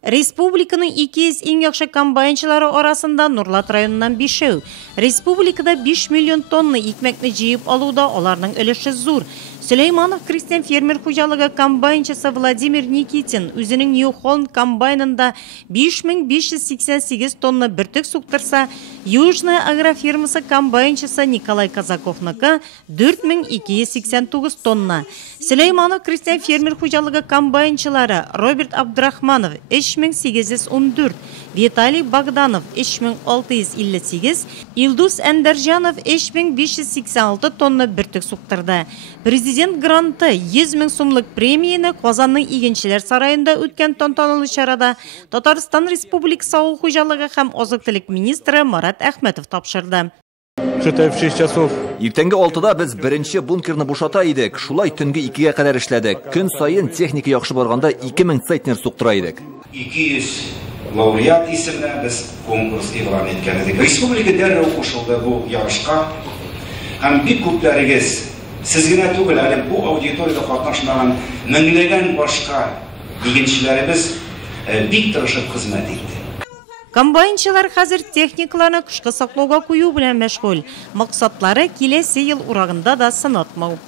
Республиканың 200 ең яхшы комбайнчылары арасында Нурлат районынан 5. Республикада 5 миллион тонна икмәкне җыеп алуда аларның өлеше зур. Сөлейманов Крестьян фермер хуҗалыгы комбайнчысы Владимир Никитин үзенең New Holland комбайнында 5588 тонна бөртек суктырса, Южная агрофирмасы комбайнчысы Николай Казаковныкы 4289 тонна. Сөлейманов Крестьян фермер хуҗалыгы комбайнчылары Роберт Абдрахманов 3814, Виталий Богданов 3658, Илдус Әндәрҗанов 5586 тонна бөртек суктырды. Президент гранты 100 мең сумлык премияны Казанның игенчеләр сарайында үткән тантаналы чарада Татарстан Республикасы авыл хуҗалыгы һәм азык-төлек министры Марат Әхмәтов тапшырды. Иртәнге 6-да без беренче бункерны бушата идек. Шулай төнге 2-гә кадәр эшләдек. Көн сайын техника яхшы барганда 2000 центнер суктыра идек. 200 лауреат исемле без конкурс игълан иткән идек. Республика дәррәү кушылды бу ярышка. Һәм бик күпләрегез сез генә түгел, әле бу аудиторияда катнашмаган меңләгән башка игенчеләребез бик тырышып хезмәт итте. Комбайнчылар хәзер техникаларны кышкы саклауга кую белән мәшгуль. Максатлары киләсе ел урагында да сынатмау.